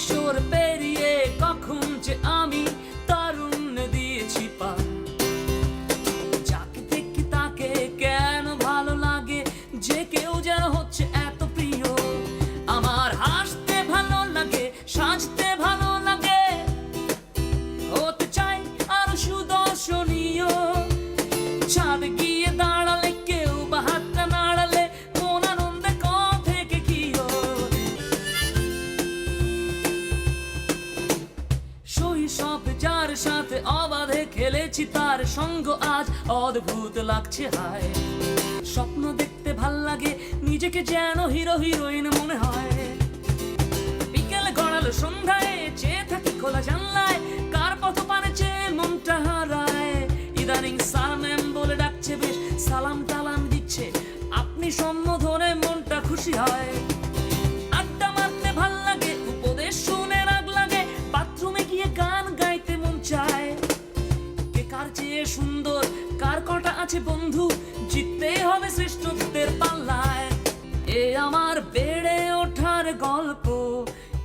কিশোর পেরিয়ে কখন যে খেলেছি তার সঙ্গ আজ অদ্ভুত লাগছে, হায়। স্বপ্ন দেখতে ভালো লাগে, নিজেকে যেন হিরো, হিরোইন মনে হয়। বিকেলে গড়ালো সন্ধ্যায়, চেয়ে থাকি খোলা জানলায়, কার পথ পানে চেয়ে মনটা হারায়। ইদানিং সালাম বলে ডাকছে বেশ, সালাম টালাম দিচ্ছে। আপনি সম্বোধনে আছে বন্ধু, জিততে হবে শ্রেষ্ঠত্বের পাল্লায়। এ আমার বেড়ে ওঠার গল্প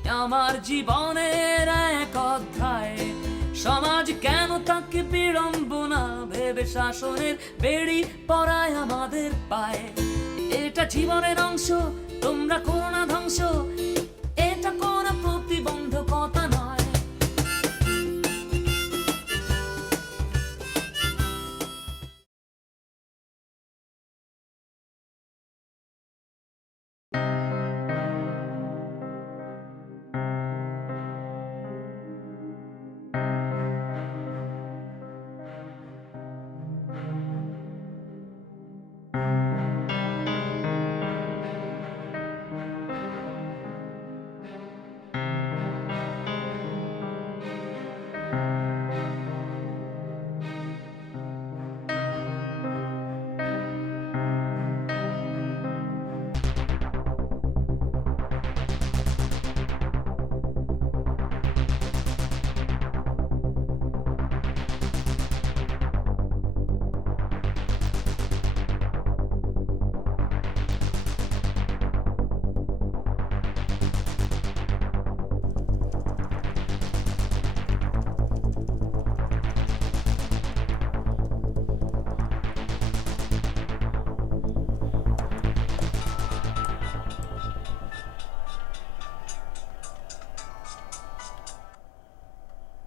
আমার জীবনের এক অধ্যায়। সমাজ কেন তাকে বিড়ম্বনা ভেবে শাসনের বেড়ি পড়ায় আমাদের পায়। এটা জীবনের অংশ, তোমরা করো না ধ্বংস। এটা কোনো প্রতিবন্ধকতা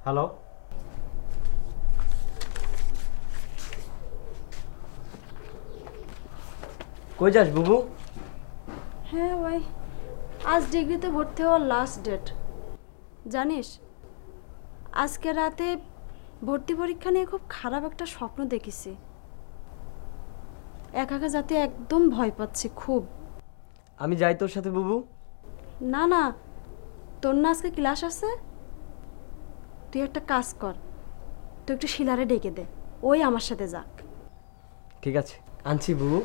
হ্যালো কই যাস বুবু? হ্যাঁ ভাই আজ ডিগ্রিতে ভর্তি হওয়ার লাস্ট ডেট জানিস আজকে রাতে ভর্তি পরীক্ষা নিয়ে খুব খারাপ একটা স্বপ্ন দেখেছি। একা একা যাতে একদম ভয় পাচ্ছি খুব। আমি যাই তোর সাথে বুবু। না না তোর না আজকে ক্লাস আছে? তুই একটা কাজ কর, তুই একটু শিলারে ডেকে দে, ওই আমার সাথে যাক। ঠিক আছে, আনছি বুবু।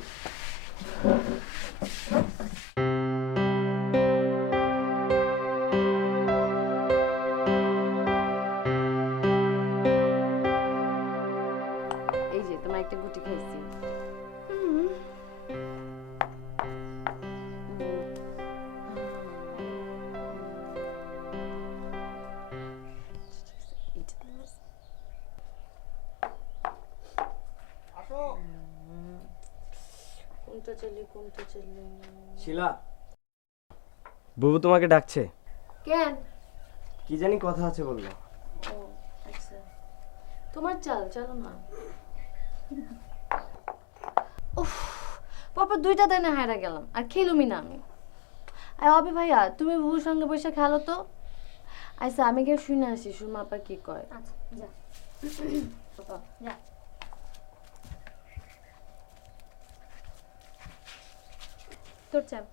কোনটা চলে কোনটা চলে শিলা বুবু তোমাকে ডাকছে। কেন? কি জানি কথা আছে বলল। ও আচ্ছা। তোমার চাল চলো না। উফ পরপর দুইটা দিনে হারা গেলাম। আর খেলুমি না আমি। আর অবি ভাইয়া তুমি বুবুর সঙ্গে বসে খেলো তো। আচ্ছা আমি গিয়ে শুনে আসি সুরমা আপা কি কয়। আচ্ছা যা। যা। তোর চাল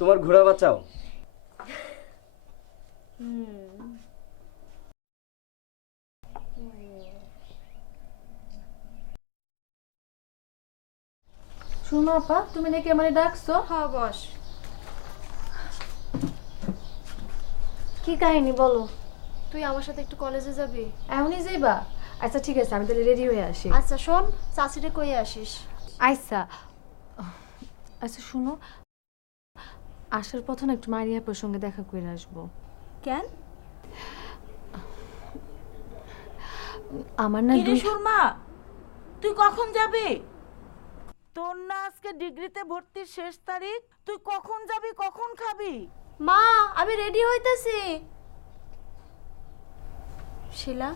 তোমার ঘোড়া বাঁচাও। সুরমা আপা তুমি নাকি আমার ডাকছো? হ্যাঁ বস। কি কাহিনী বলো? তুই আমার সাথে একটু কলেজে যাবি? এখনই যাইবা? আচ্ছা ঠিক আছে আমি তাহলে রেডি হয়ে আসি। আচ্ছা শোন চাষিরে কই আসিস? আচ্ছা আচ্ছা শুনো আসার পথে না একটু মারিয়াপুর সঙ্গে দেখা করে আসব। কেন? আমার না দুই সুরমা? তুই কখন যাবি? তোর না আজকে ডিগ্রিতে ভর্তির শেষ তারিখ? তুই কখন যাবি কখন খাবি? মা আমি রেডি হইতেছি। শিলা?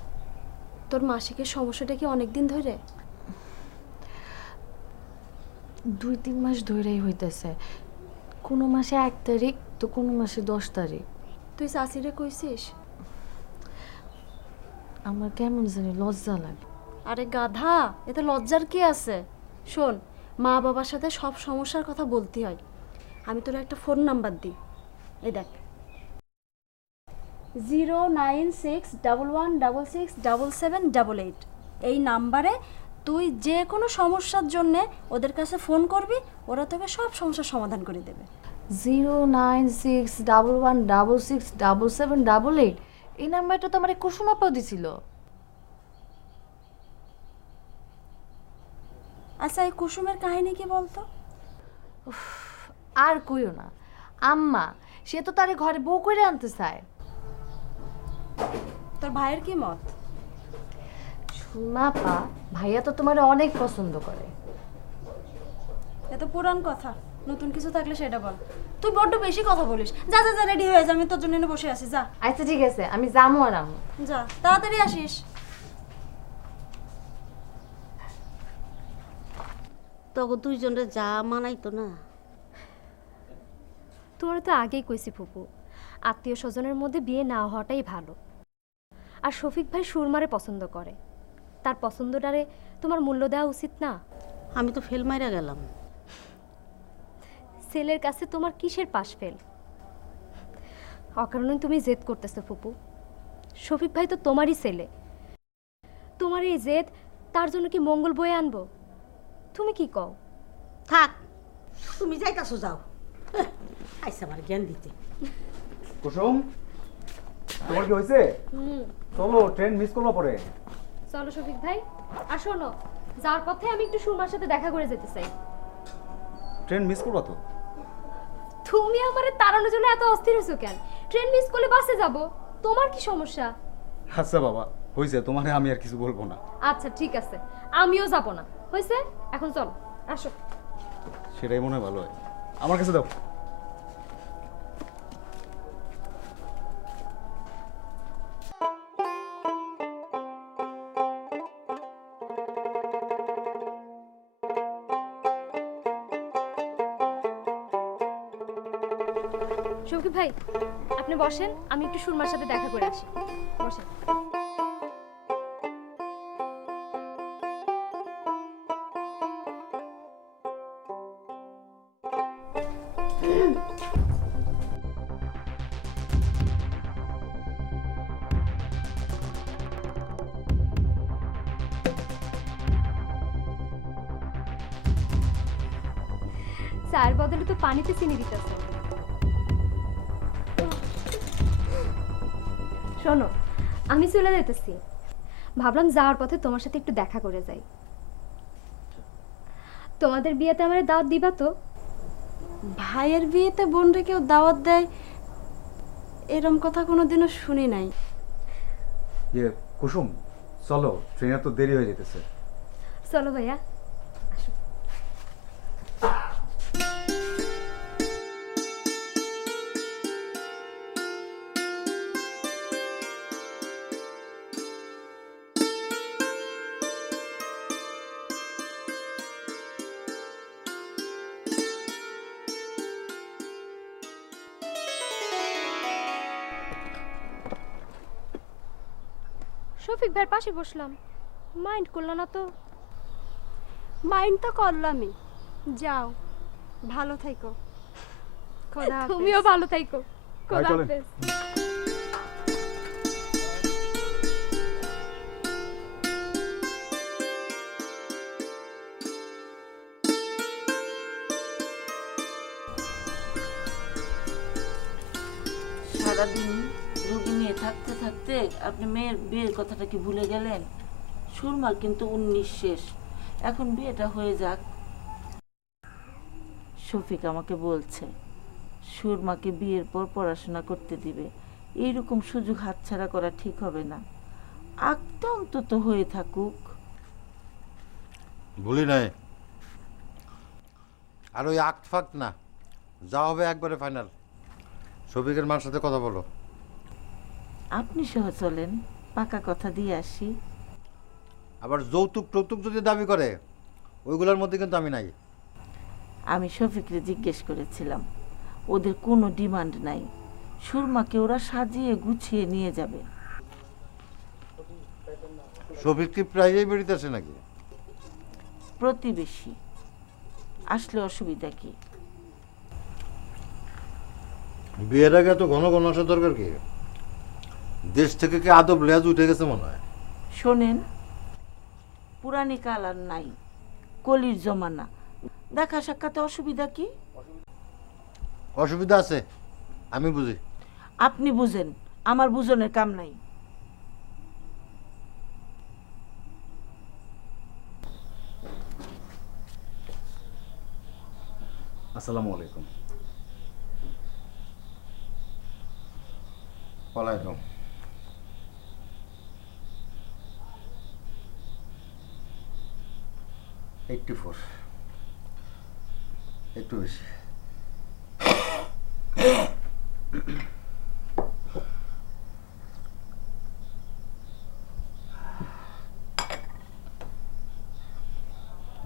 তোর মাসিকের সমস্যাটা কি অনেক দিন ধরে? দুই তিন মাস ধরেই হইতেছে। কোনো মাসে এক তারিখ তো কোনো মাসে দশ তারিখ। তুই চাষিরে কইছিস? আমার কেমন জানি লজ্জা লাগে। আরে গাধা এতে লজ্জার কি আছে? শোন মা বাবার সাথে সব সমস্যার কথা বলতে হয়। আমি তোর একটা ফোন নাম্বার দিই। এই দেখ। Zero nine six double one double six double seven double eight এই নাম্বারে তুই যে কোনো সমস্যার জন্যে ওদের কাছে ফোন করবি ওরা তোকে সব সমস্যার সমাধান করে দেবে। Zero nine six double one double six double seven double eight এই নাম্বারটা তো আমার এই কুসুম আপাও দিছিল। আচ্ছা এই কুসুমের কাহিনী কি বলতো? আর কইও না। আম্মা সে তো তারে ঘরে বউ করে আনতে চায়। তোর ভাইয়ের কি মত? সুমা পা ভাইয়া তো তোমার অনেক পছন্দ করে। এত পুরান কথা নতুন কিছু থাকলে সেটা বল। তুই বড্ড বেশি কথা বলিস। যা যা যা রেডি হয়ে যা আমি তোর জন্য এনে বসে আছি যা। আচ্ছা ঠিক আছে আমি যাব আর আম্মু যা তাড়াতাড়ি আসিস। তখন দুইজনের যা মানাইতো না। তোমার তো আগেই কইছি ফুপু। আত্মীয় স্বজনের মধ্যে বিয়ে না হওয়াটাই ভালো। আর শফিক ভাই সুরমারে পছন্দ করে। তার পছন্দটারে তোমার মূল্য দেওয়া উচিত না? আমি তো ফেল মাইরা গেলাম। ছেলের কাছে তোমার কিসের পাশ ফেল? অকারণে তুমি জেদ করতেছো ফুপু। শফিক ভাই তো তোমারই ছেলে। তোমার এই জেদ তার জন্য কি মঙ্গল বয়ে আনব? তুমি কি কও? থাক তুমি যাই যাইতাছো যাও। আইসা আমার জ্ঞান দিতে। কুসুম তোমার কি হয়েছে চলো ট্রেন মিস করব পরে। চলো শফিক ভাই আর শোনো যাওয়ার পথে আমি একটু সুরমার সাথে দেখা করে যেতে চাই। ট্রেন মিস করব তো? তুমি আমারে তাড়ানোর জন্য এত অস্থির হয়েছো কেন? ট্রেন মিস করলে বাসে যাব তোমার কি সমস্যা? আচ্ছা বাবা হয়েছে তোমার আমি আর কিছু বলব না। আচ্ছা ঠিক আছে আমিও যাব না। হয়েছে এখন চলো আসো। সেটাই মনে হয় ভালো হয়। আমার কাছে দাও। শৌকি ভাই, আপনি বসেন, আমি একটু সুরমার সাথে দেখা করে আসি। বসেন। বদলে তো পানিতে চিনি দিতেছে শোনো আমি চলে যেতেছি ভাবলাম যাওয়ার পথে তোমার সাথে একটু দেখা করে যাই। তোমাদের বিয়েতে আমার দাওয়াত দিবা তো? ভাইয়ের বিয়েতে বোনরে কেউ দাওয়াত দেয় এরম কথা কোনোদিনও শুনি নাই। ইয়ে কুসুম চলো ট্রেনে তো দেরি হয়ে যেতেছে চলো ভাইয়া। শফিক ভাইয়ের পাশে বসলাম। মাইন্ড করল না তো? মাইন্ড তো করলামই। যাও ভালো থাইকো খোদা হাফেজ। তুমিও ভালো থাইকো খোদা চলেন। হাফেজ। সারাদিন নিয়ে থাকতে থাকতে আপনি মেয়ের বিয়ের কথাটা কি ভুলে গেলেন? সুরমার কিন্তু উনিশ শেষ এখন বিয়েটা হয়ে যাক। শফিক আমাকে বলছে, সুরমাকে বিয়ের পর পড়াশোনা করতে দিবে। এইরকম সুযোগ হাতছাড়া করা ঠিক হবে না। আঁকতে অন্তত হয়ে থাকুক। ভুলি নাই। আর ওই আক্ট ফাক্ট না, যা হবে একবারে ফাইনাল শফিকের মার সাথে কথা বলো। আপনি সহ চলেন পাকা কথা দিয়ে আসি। আবার যৌতুক টৌতুক যদি দাবি করে ওইগুলোর মধ্যে কিন্তু আমি নাই। আমি শফিকরে জিজ্ঞেস করেছিলাম ওদের কোনো ডিমান্ড নাই। সুরমাকে ওরা সাজিয়ে গুছিয়ে নিয়ে যাবে। শফিক কি প্রায়ই বেরিতেছে নাকি? প্রতিবেশী। আসলে অসুবিধা কি? বিয়ের আগে এত ঘন ঘন আসার দরকার কি? দেশ থেকে কি আদব লেজ উঠে গেছে মনে হয়? শোনেন পুরানি কাল আর নাই কলির জমানা। দেখা সাক্ষাতে অসুবিধা কি? অসুবিধা আছে আমি বুঝি। আপনি বুঝেন আমার বুঝনের কাম নাই। আসসালামু আলাইকুম। ওয়ালাইকুম। Eighty four. একটু বেশি।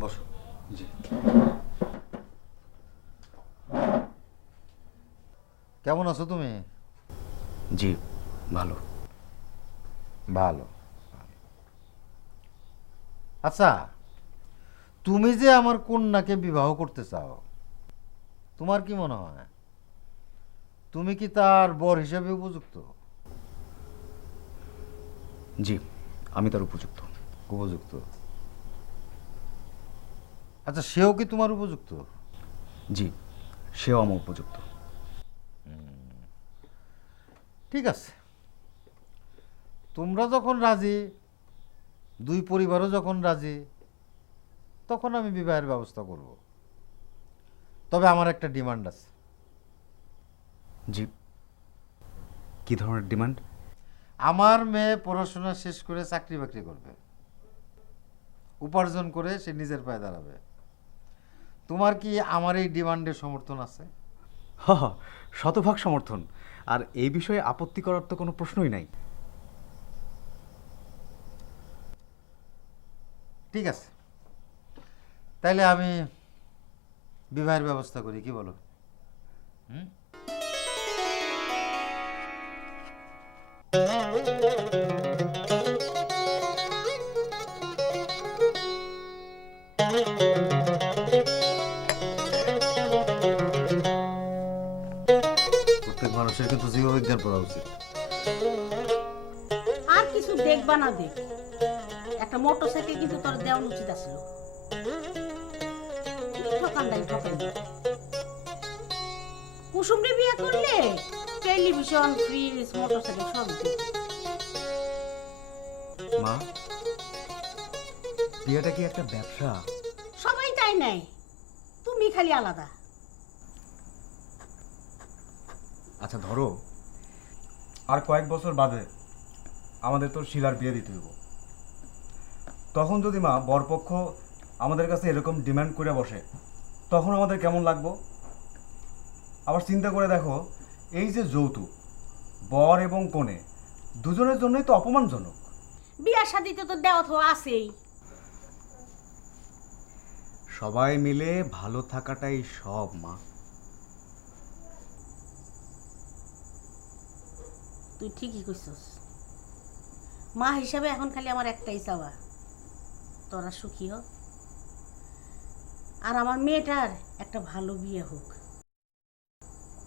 বসো। জি। কেমন আছো তুমি? জি ভালো। ভালো। আচ্ছা তুমি যে আমার কন্যাকে বিবাহ করতে চাও তোমার কি মনে হয়? তুমি কি তার বর হিসেবে উপযুক্ত? জি আমি তার উপযুক্ত। উপযুক্ত? আচ্ছা সেও কি তোমার উপযুক্ত? জি সেও আমার উপযুক্ত। ঠিক আছে। তোমরা যখন রাজি দুই পরিবারও যখন রাজি তখন আমি বিবাহের ব্যবস্থা করব। তবে আমার একটা ডিমান্ড আছে। জি। কি ধরনের ডিমান্ড? আমার মেয়ে পড়াশোনা শেষ করে চাকরি বাকরি করবে। উপার্জন করে সে নিজের পায়ে দাঁড়াবে। তোমার কি আমার এই ডিমান্ডের সমর্থন আছে? হ হ, শতভাগ সমর্থন। আর এই বিষয়ে আপত্তি করার তো কোনো প্রশ্নই নাই। ঠিক আছে। তাইলে আমি বিবাহের ব্যবস্থা করি, কি বলো? প্রত্যেক মানুষের কিন্তু জীববিজ্ঞান পড়া উচিত। আর কিছু দেখবা না দেখ। একটা মোটর সাইকেল কিন্তু তোর দেওয়ান উচিত আসলো। ঠকানটাই ঠকাই কুসুমরে বিয়ে করলে? টেলিভিশন ফ্রিজ মোটর সাইকেল সব মা বিয়েটা কি একটা ব্যবসা? সবাই তাই নাই তুমি খালি আলাদা। আচ্ছা ধরো আর কয়েক বছর বাদে আমাদের তো শিলার বিয়ে দিতে হইব। তখন যদি মা বরপক্ষ আমাদের কাছে এরকম ডিমান্ড করে বসে তখন আমাদের কেমন লাগবো? আবার চিন্তা করে দেখো এই যে যৌতুক বর এবং কনে দুজনের জন্যই তো অপমানজনক। বিয়া শাদিতে তো দেওয়া তো আছেই। সবাই মিলে ভালো থাকাটাই সব মা। তুই ঠিকই কইছস। মা হিসাবে এখন খালি আমার একটাই চাওয়া তোরা সুখী হোক আর আমার মেয়েটার একটা ভালো বিয়ে হোক।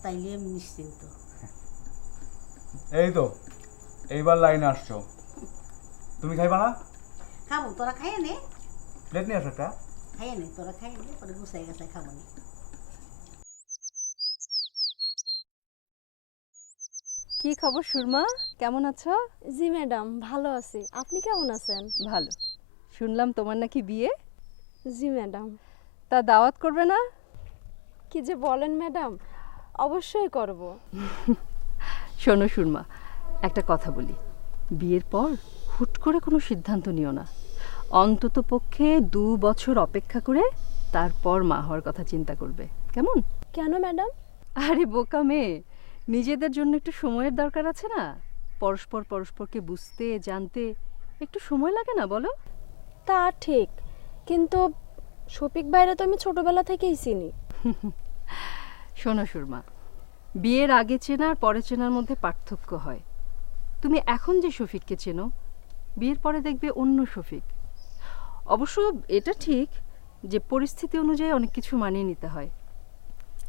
তাইলে আমি নিশ্চিন্ত। এই তো এইবার লাইনে আসছো। তুমি খাইবা না? খাব তোরা খাইয়ে নে। প্লেট নিয়ে আসো একটা। খাইয়ে নে তোরা খাইয়ে নে পরে গুছাই গাছাই খাব নে। কি খবর সুরমা? কেমন আছো? জি ম্যাডাম ভালো আছি। আপনি কেমন আছেন? ভালো। শুনলাম তোমার নাকি বিয়ে? জি ম্যাডাম। তা দাওয়াত করবে না? কি যে বলেন ম্যাডাম অবশ্যই করব। শোনো সুরমা একটা কথা বলি। বিয়ের পর হুট করে কোনো সিদ্ধান্ত নিও না। অন্তত পক্ষে দু বছর অপেক্ষা করে তারপর মা হওয়ার কথা চিন্তা করবে। কেমন? কেন ম্যাডাম? আরে বোকা মেয়ে নিজেদের জন্য একটু সময়ের দরকার আছে না? পরস্পর পরস্পরকে বুঝতে জানতে একটু সময় লাগে না বলো? তা ঠিক কিন্তু শফিক ভাইরা তো আমি ছোটবেলা থেকেই চিনি। শোনো সুরমা বিয়ের আগে চেনা আর পরে চেনার মধ্যে পার্থক্য হয়। তুমি এখন যে শফিককে চেনো বিয়ের পরে দেখবে অন্য শফিক। অবশ্য এটা ঠিক যে পরিস্থিতি অনুযায়ী অনেক কিছু মানিয়ে নিতে হয়।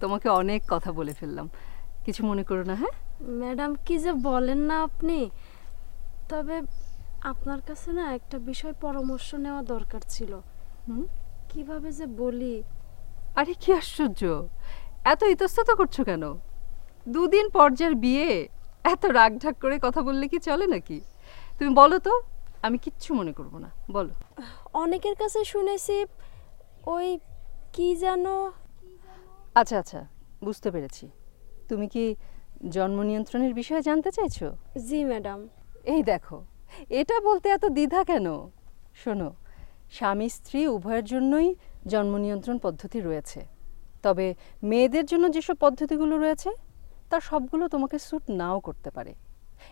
তোমাকে অনেক কথা বলে ফেললাম। কিছু মনে করো না হ্যাঁ? ম্যাডাম কি যে বলেন না আপনি। তবে আপনার কাছে না একটা বিষয় পরামর্শ নেওয়া দরকার ছিল। হুম? কীভাবে যে বলি? আরে কি আশ্চর্য! এত ইতস্তত করছ কেন? দুদিন পর্যায়ের বিয়ে এত রাগঢাক করে কথা বললে কি চলে নাকি? তুমি বলো তো আমি কিচ্ছু মনে করব না বলো। অনেকের কাছে শুনেছি ওই কি যেন? আচ্ছা আচ্ছা বুঝতে পেরেছি। তুমি কি জন্ম নিয়ন্ত্রণের বিষয়ে জানতে চাইছো? জি ম্যাডাম। এই দেখো এটা বলতে এত দ্বিধা কেন? শোনো স্বামী স্ত্রী উভয়ের জন্যই জন্ম নিয়ন্ত্রণ পদ্ধতি রয়েছে। তবে মেয়েদের জন্য যেসব পদ্ধতিগুলো রয়েছে তার সবগুলো তোমাকে স্যুট নাও করতে পারে।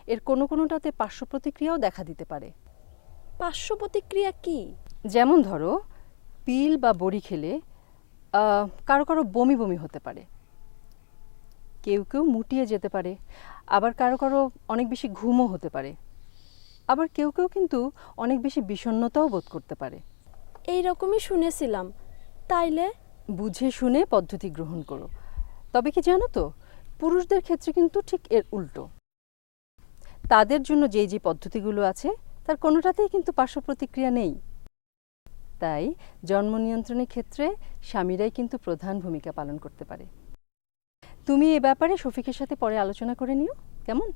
এর কোনো কোনোটাতে পার্শ্ব প্রতিক্রিয়াও দেখা দিতে পারে। পার্শ্ব প্রতিক্রিয়া কি? যেমন ধরো পিল বা বড়ি খেলে কারও কারও বমি বমি হতে পারে। কেউ কেউ মুটিয়ে যেতে পারে। আবার কারও কারও অনেক বেশি ঘুমও হতে পারে। আবার কেউ কেউ কিন্তু অনেক বেশি বিষণ্ণতাও বোধ করতে পারে। এই রকমই শুনেছিলাম। তাইলে বুঝে শুনে পদ্ধতি গ্রহণ করো। তবে কি জানো তো পুরুষদের ক্ষেত্রে কিন্তু ঠিক এর উল্টো। তাদের জন্য যেই যে পদ্ধতিগুলো আছে তার কোনোটাতেই কিন্তু পার্শ্ব প্রতিক্রিয়া নেই। তাই জন্ম নিয়ন্ত্রণের ক্ষেত্রে স্বামীরাই কিন্তু প্রধান ভূমিকা পালন করতে পারে। তুমি এ ব্যাপারে শফিকের সাথে পরে আলোচনা করে নিও কেমন?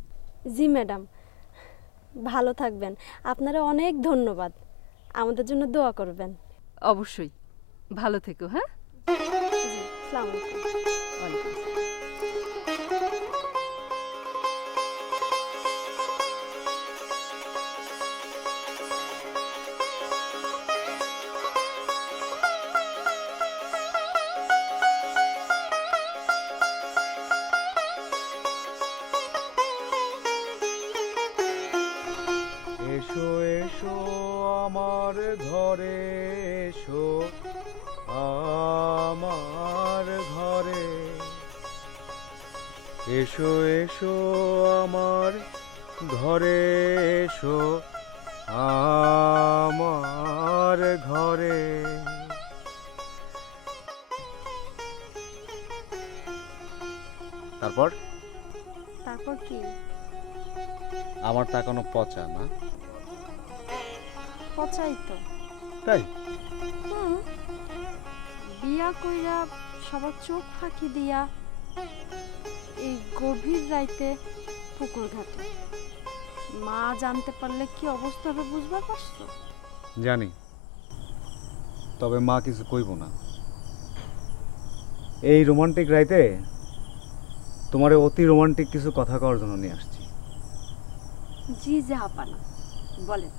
জি ম্যাডাম। ভালো থাকবেন। আপনারা অনেক ধন্যবাদ। আমাদের জন্য দোয়া করবেন। অবশ্যই। ভালো থেকো হ্যাঁ? আসসালামু আলাইকুম। এসো আমার ঘরে এসো আমার ঘরে। তারপর? তারপর কি? আমার তাকানো পচা না। পচাই তো। তাই? বিয়া কইরা সবার চোখ ফাঁকি দিয়া এই গভীর রাইতে পুকুর ঘাটে। মা জানতে পারলে কি অবস্থা হবে বুঝবার পারছ? জানি। তবে মা কিছু কইব না। এই রোমান্টিক রাইতে তোমারে অতি রোমান্টিক কিছু কথা কওয়ার জন্য নিয়ে আসছি। জি জাহাপানা বলেন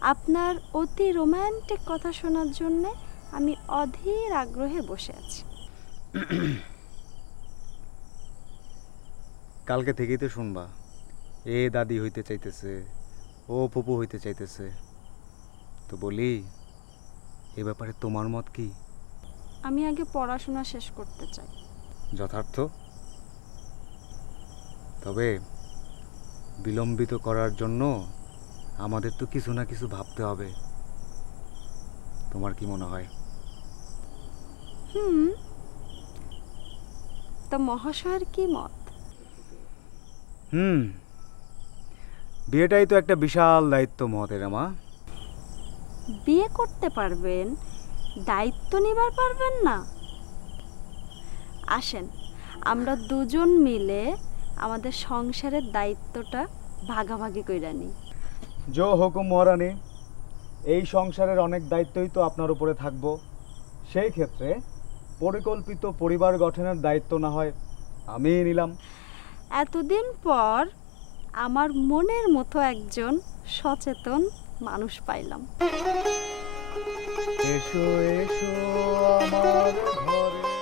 আপনার অতি রোমান্টিক কথা শোনার জন্যে আমি অধীর আগ্রহে বসে আছি। কালকে থেকেই তো শুনবা। এ দাদি হইতে চাইতেছে ও ফুপু হইতে চাইতেছে। তো বলি এ ব্যাপারে তোমার মত কি? আমি আগে পড়াশোনা শেষ করতে চাই। যথার্থ। তবে বিলম্বিত করার জন্য আমাদের তো কিছু না কিছু ভাবতে হবে। তোমার কি মনে হয়? হুম। তো মহাশয়ের কি মত? হুম। বিয়েটাই তো একটা বিশাল দায়িত্ব মহতের মা বিয়ে করতে পারবেন দায়িত্ব নিবার পারবেন না। আসেন আমরা দুজন মিলে আমাদের সংসারের দায়িত্বটা ভাগাভাগি কইরা নিই। জো হুকুম মহারানী এই সংসারের অনেক দায়িত্বই তো আপনার উপরে থাকব। সেই ক্ষেত্রে পরিকল্পিত পরিবার গঠনের দায়িত্ব না হয় আমিই নিলাম। এতদিন পর আমার মনের মতো একজন সচেতন মানুষ পাইলাম। এসো এসো আমার